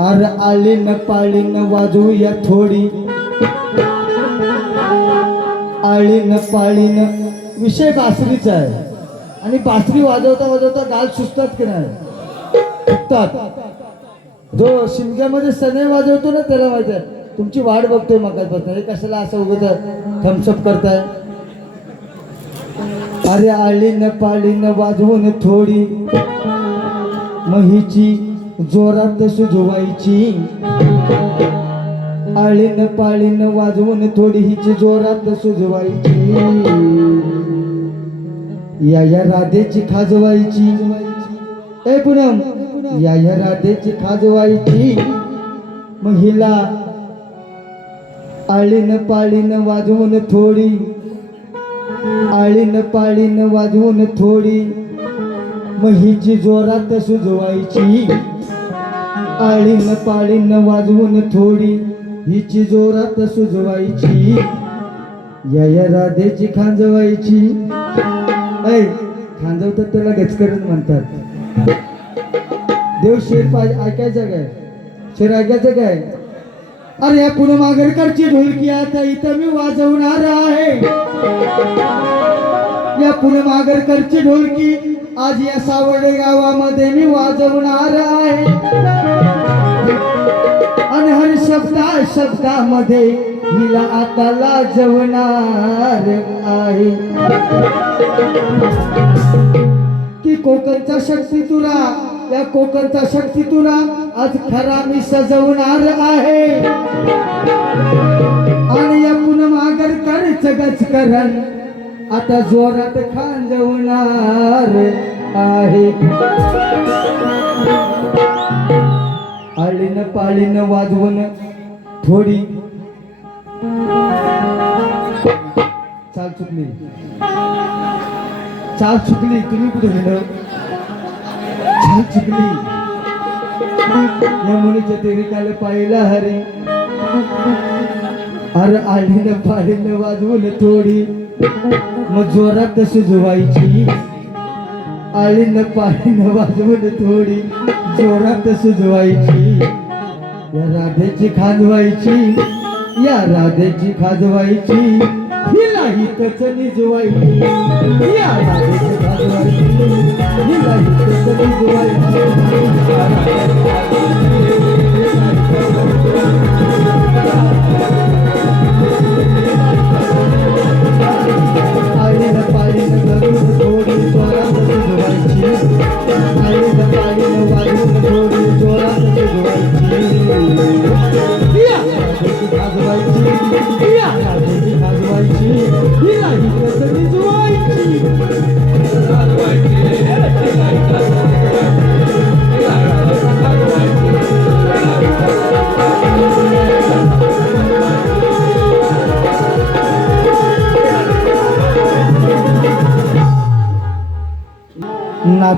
अर आलीन पाळीन वाजूया थोडी. आळीन पाळीन विषय बासरीचा आहे. आणि बासरी वाजवता वाजवता गाल सुचतात की नाही? सुचतात जो शिमग्यामध्ये सनई वाजवतो ना त्याला माहिती आहे. तुमची वाट बघतोय मगापासून हे कशाला असं उगत थम्सअप करताय? अरे आळीन पाळीन वाजवून थोडी. महीची जोरात सुजवायची आळीन पाळीन वाजवून थोडी हिची जोरात सुजवायची या या राधेची खाजवायची. ए पूनम या या राधेची खाजवायची. महिला आळीन पाळीन वाजवून थोडी आळीन पाळीन वाजवून थोडी महीची जोरात सुजवायची आळीन पाळीन वाजवून थोडी. हिची जोरात सुजवायची. या या राधेची खांजवायची. ऐ खांजवतात त्याला गचकरण म्हणतात. देव शेर पाहिजे ऐकायचं काय? शेर ऐकायचं काय? अरे या पुन्हा मागरकडची ढोलकी. आता इथं मी वाजवणार आहे. या पुन्हा मागरकरची ढोलकी. आज या सावडे गावामध्ये मी वाजवणार आहे. शब्दा शब्दामध्ये हिला आता लाजवणार आहे. की कोकणचा शक्ती तुरा या कोकणचा शक्ती तुरा आज खरा मी सजवणार आहे. आणि या पुनम आगर कर गचकरण आता जोरात खांजवणार आहे. आळीन पाळीन वाजवून थोडी. चाल चुकली. चाल चुकली. तुम्ही कुठे घेणं चाल चुकली. मुलीच्या तेरी काल पाहिला हरे. अरे आळीन पाळीन वाजवून थोडी. मग जोरात सुजवायची आळीन पाळीन वाजवून थोडी जोरात सुजवायची. या राधेची खाजवायची या राधेची खाजवायची हिलाही तच निजवायची. या राधेची खाजवायची हिलाही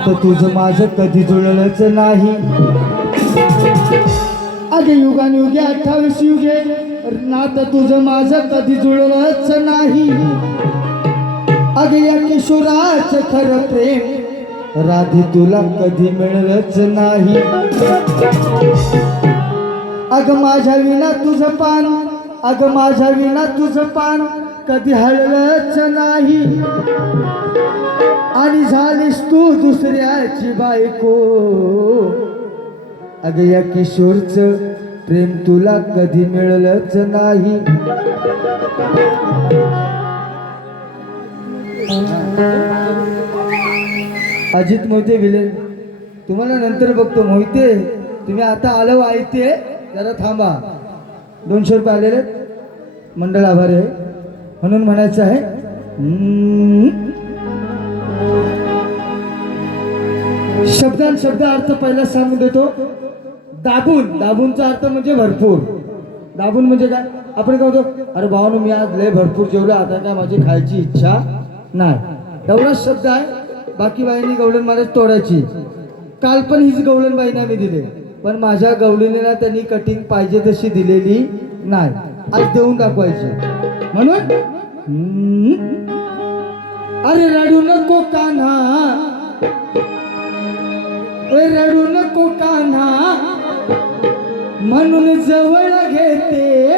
नात तुझं माझं कधी जुळलंच नाही. अगे युगान युगे अठ्ठावीस युगे नात तुझं माझं कधी जुळलंच नाही. अगे या किशोराच खरं प्रेम राधे तुला कधी मिळलंच नाही. अग माझ्या विना तुझं पान अग माझ्या विना तुझं पान कधी हळलंच नाही. आणि झालीस तू दुसऱ्याची बायको. अग या किशोरच प्रेम तुला कधी मिळलंच नाही. अजित मोहिते विले तुम्हाला नंतर बघतो. मोहिते तुम्ही आता आलो ऐकते जरा थांबा. दोनशे रुपये आलेले मंडळ आभार आहे. म्हणून म्हणायचं आहे शब्दान शब्द अर्थ पहिला सांगून देतो. दाबून दाबूनचा अर्थ म्हणजे भरपूर. दाबून म्हणजे काय? आपण काय म्हणतो अरे भावानं मी आज लय भरपूर जेवलं आता काय माझी खायची इच्छा नाही. एवढाच शब्द आहे. बाकी बाईंनी गवळण मला तोडायची. काल पण हीच गवळण बाईंना मी दिले. पण माझ्या गवळणीला त्यांनी कटिंग पाहिजे तशी दिलेली नाही. आज देऊन दाखवायचे. म्हणून? अरे रडू नको कान्हा. रडू नको कान्हा. म्हणून जवळ घेते.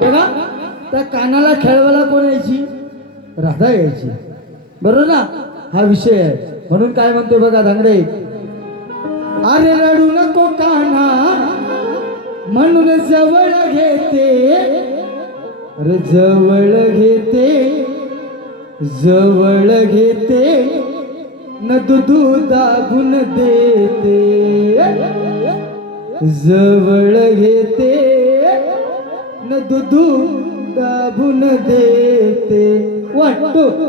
बघा त्या कानाला खेळवायला कोण यायची? राधा यायची. बरोबर ना? हा विषय आहे. म्हणून काय म्हणतो बघा धांगडे. अरे रडू नको कान्हा. म्हणून जवळ घेते. जवळ घेते. जवळ घेते. न दुधा गुण देते. जवळ घेते. न दुधू दाबून देते. वाटतो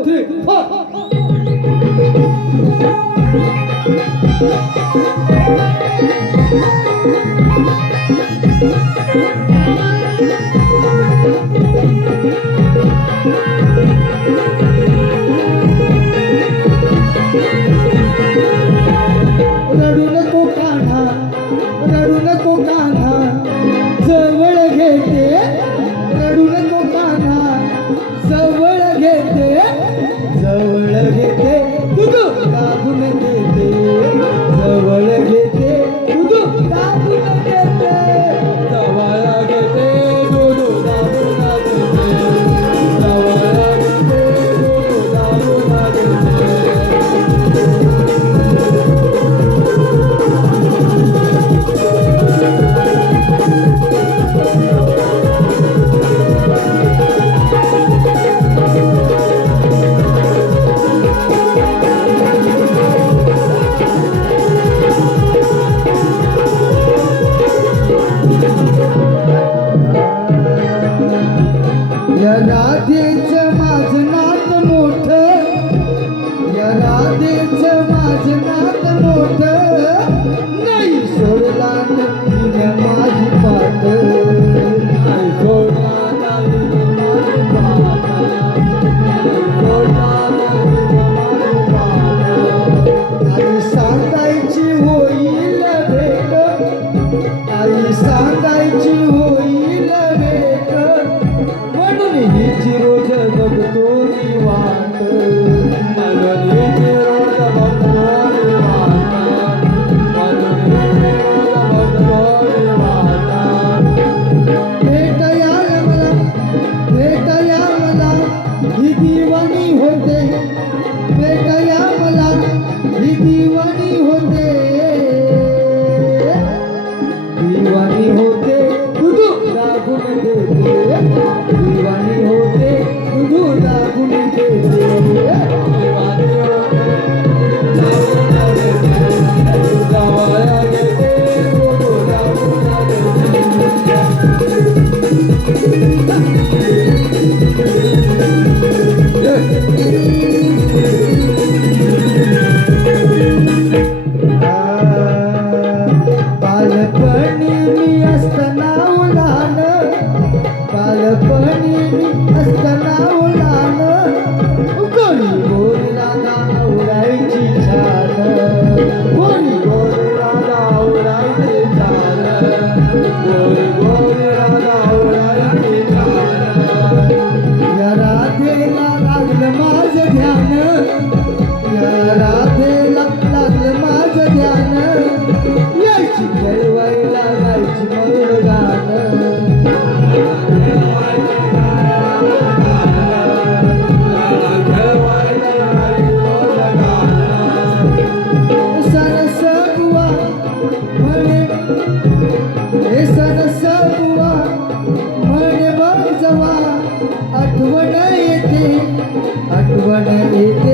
জীবনে